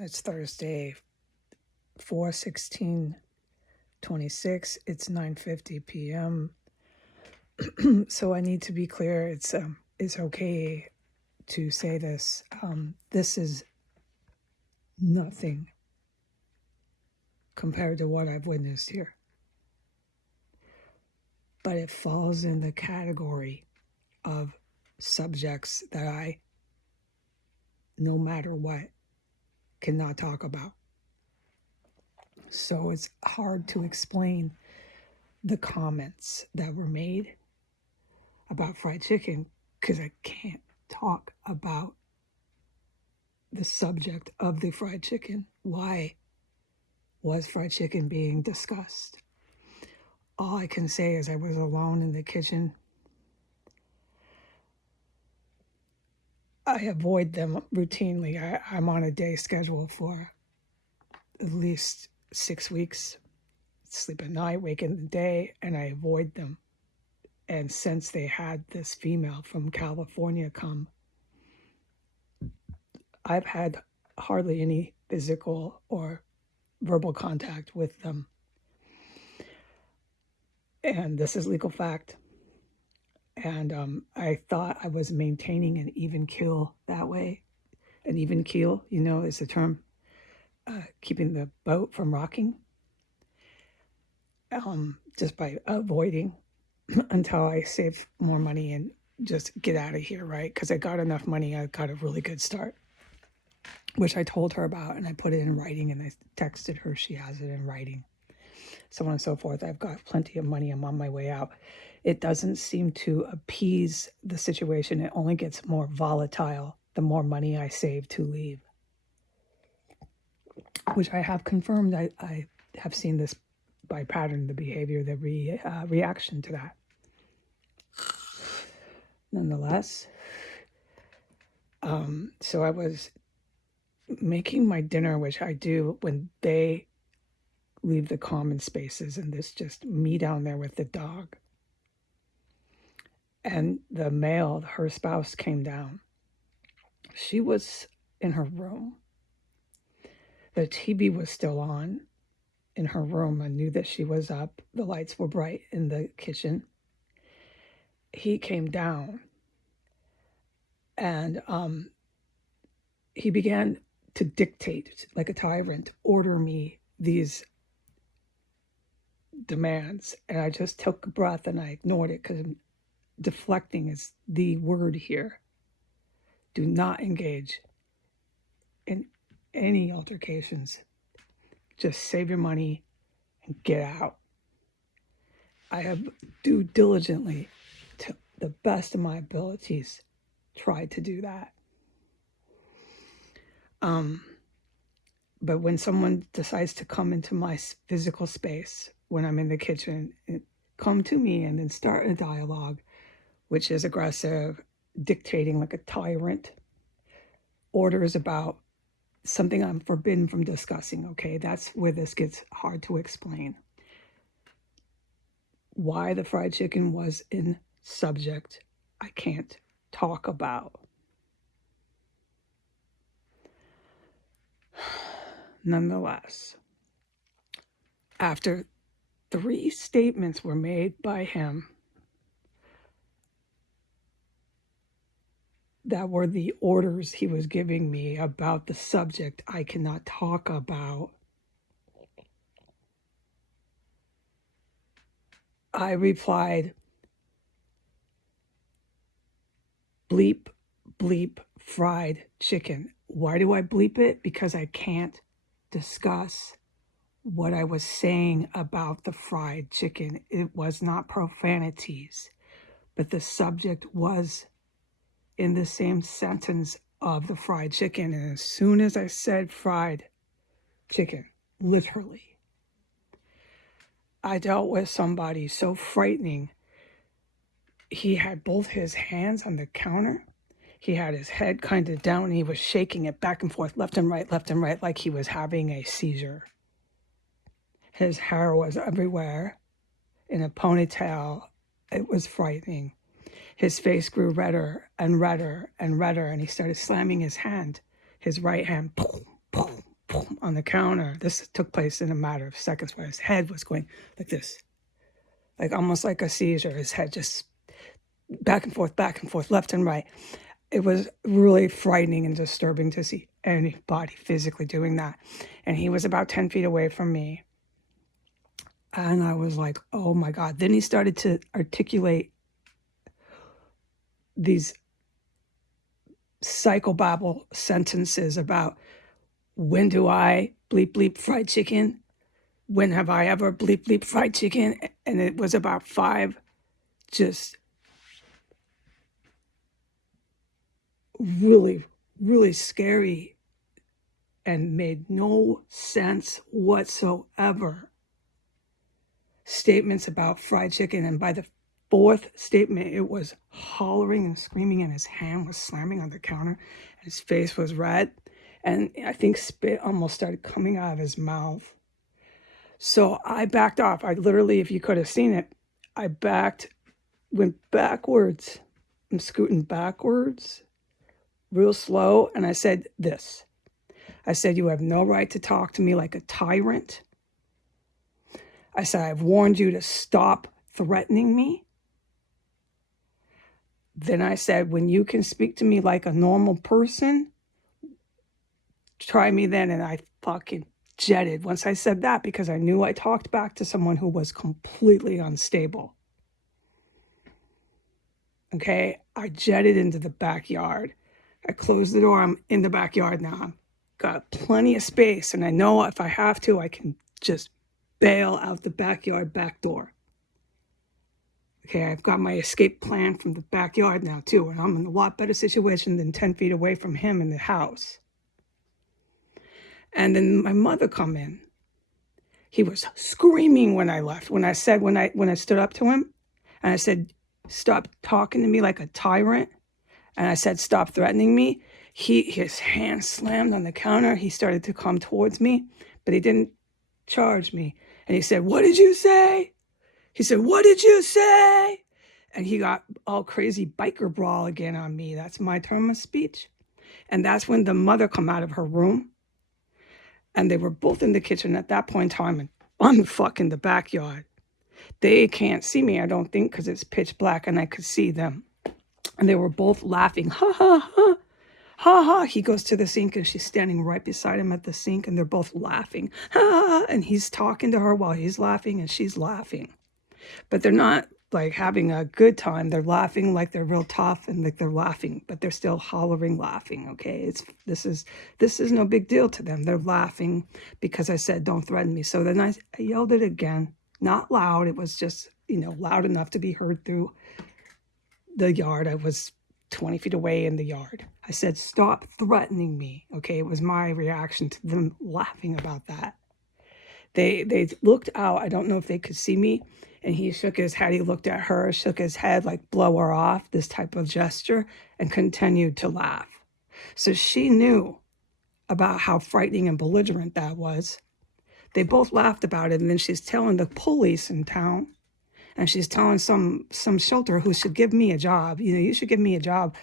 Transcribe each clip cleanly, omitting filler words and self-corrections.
It's Thursday, 4/16/26. It's 9:50 p.m. So I need to be clear. It's okay to say this. This is nothing compared to what I've witnessed here. But it falls in the category of subjects that I, no matter what, cannot talk about. So it's hard to explain the comments that were made about fried chicken because I can't talk about the subject of the fried chicken. Why was fried chicken being discussed? All I can say is I was alone in the kitchen. I avoid them routinely. I'm on a day schedule for at least 6 weeks. Sleep at night, wake in the day, and I avoid them. And since they had this female from California come, I've had hardly any physical or verbal contact with them. And this is legal fact. And I thought I was maintaining an even keel that way. An even keel, is the term, keeping the boat from rocking, just by avoiding until I save more money and just get out of here, right? Because I got enough money, I got a really good start, which I told her about, and I put it in writing, and I texted her. She has it in writing, so on and so forth. I've got plenty of money. I'm on my way out. It doesn't seem to appease the situation. It only gets more volatile the more money I save to leave, which I have confirmed. I have seen this by pattern, the behavior, the reaction to that. Nonetheless, so I was making my dinner, which I do when they leave the common spaces, and this just me down there with the dog. And the male, her spouse, came down. She was in her room. The TV was still on in her room. I knew that she was up. The lights were bright in the kitchen. He came down, and he began to dictate like a tyrant, order me these demands. And I just took a breath and I ignored it because deflecting is the word here. Do not engage in any altercations. Just save your money and get out. I have diligently, to the best of my abilities, tried to do that. But when someone decides to come into my physical space when I'm in the kitchen, come to me and then start a dialogue, which is aggressive, dictating like a tyrant, orders about something I'm forbidden from discussing, okay? That's where this gets hard to explain. Why the fried chicken was in subject, I can't talk about. Nonetheless, after 3 statements were made by him that were the orders he was giving me about the subject I cannot talk about, I replied, bleep, bleep, fried chicken. Why do I bleep it? Because I can't discuss what I was saying about the fried chicken. It was not profanities, but the subject was in the same sentence of the fried chicken. And as soon as I said fried chicken, literally, I dealt with somebody so frightening. He had both his hands on the counter. He had his head kind of down, and he was shaking it back and forth, left and right, like he was having a seizure. His hair was everywhere in a ponytail. It was frightening. His face grew redder and redder and redder, and he started slamming his right hand, on the counter. This took place in a matter of seconds where his head was going like this, like almost like a seizure. His head just back and forth, left and right. It was really frightening and disturbing to see anybody physically doing that. And he was about 10 feet away from me. And I was like, oh my God. Then he started to articulate these psychobabble sentences about, when do I bleep bleep fried chicken? When have I ever bleep bleep fried chicken? And it was about 5 just really, really scary and made no sense whatsoever statements about fried chicken. And by the 4th statement, it was hollering and screaming, and his hand was slamming on the counter, and his face was red. And I think spit almost started coming out of his mouth. So I backed off. I literally, if you could have seen it, I went backwards. I'm scooting backwards, real slow. And I said this. I said, you have no right to talk to me like a tyrant. I said, I've warned you to stop threatening me. Then I said, when you can speak to me like a normal person, try me then. And I fucking jetted once I said that, because I knew I talked back to someone who was completely unstable. Okay, I jetted into the backyard. I closed the door. I'm in the backyard now. I've got plenty of space, and I know if I have to, I can just bail out the backyard back door. Okay, I've got my escape plan from the backyard now too, and I'm in a lot better situation than 10 feet away from him in the house. And then my mother come in. He was screaming when I left. When I stood up to him, and I said, stop talking to me like a tyrant, and I said, stop threatening me, his hand slammed on the counter. He started to come towards me, but he didn't charge me. And he said, what did you say? He said, what did you say? And he got all crazy biker brawl again on me. That's my term of speech. And that's when the mother come out of her room. And they were both in the kitchen at that point in time, and I'm fucking the backyard. They can't see me, I don't think, because it's pitch black, and I could see them. And they were both laughing. Ha, ha, ha. Ha, ha. He goes to the sink, and she's standing right beside him at the sink, and they're both laughing. Ha, ha. And he's talking to her while he's laughing, and she's laughing. But they're not like having a good time. They're laughing like they're real tough, and like they're laughing, but they're still hollering laughing. Okay, this is no big deal to them. They're laughing because I said don't threaten me. So then I yelled it again, not loud. It was just loud enough to be heard through the yard. I was 20 feet away in the yard. I said, stop threatening me. Okay, it was my reaction to them laughing about that. They looked out. I don't know if they could see me. And he shook his head. He looked at her, shook his head like blow her off, this type of gesture, and continued to laugh. So she knew about how frightening and belligerent that was. They both laughed about it. And then she's telling the police in town, and she's telling some shelter who should give me a job. You should give me a job,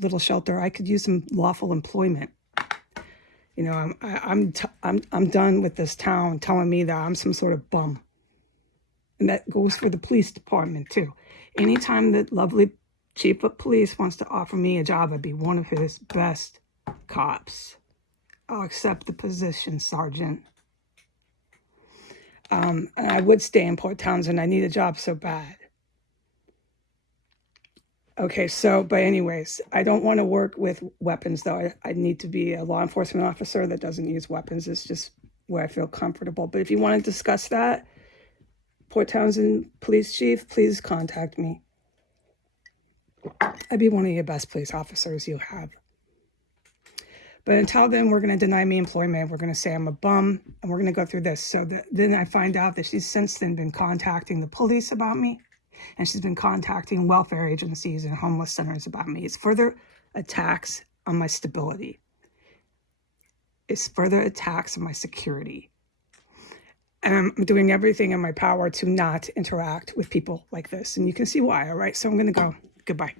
little shelter. I could use some lawful employment. I'm done with this town telling me that I'm some sort of bum. And that goes for the police department too. Anytime that lovely chief of police wants to offer me a job, I'd be one of his best cops. I'll accept the position, Sergeant. And I would stay in Port Townsend. I need a job so bad. Okay, but anyways, I don't want to work with weapons, though. I need to be a law enforcement officer that doesn't use weapons. It's just where I feel comfortable. But if you want to discuss that, Port Townsend Police Chief, please contact me. I'd be one of your best police officers you have. But until then, we're going to deny me employment. We're going to say I'm a bum, and we're going to go through this. So then I find out that she's since then been contacting the police about me, and she's been contacting welfare agencies and homeless centers about me. It's further attacks on my stability. It's further attacks on my security. And I'm doing everything in my power to not interact with people like this. And you can see why, all right? So I'm going to go. Goodbye.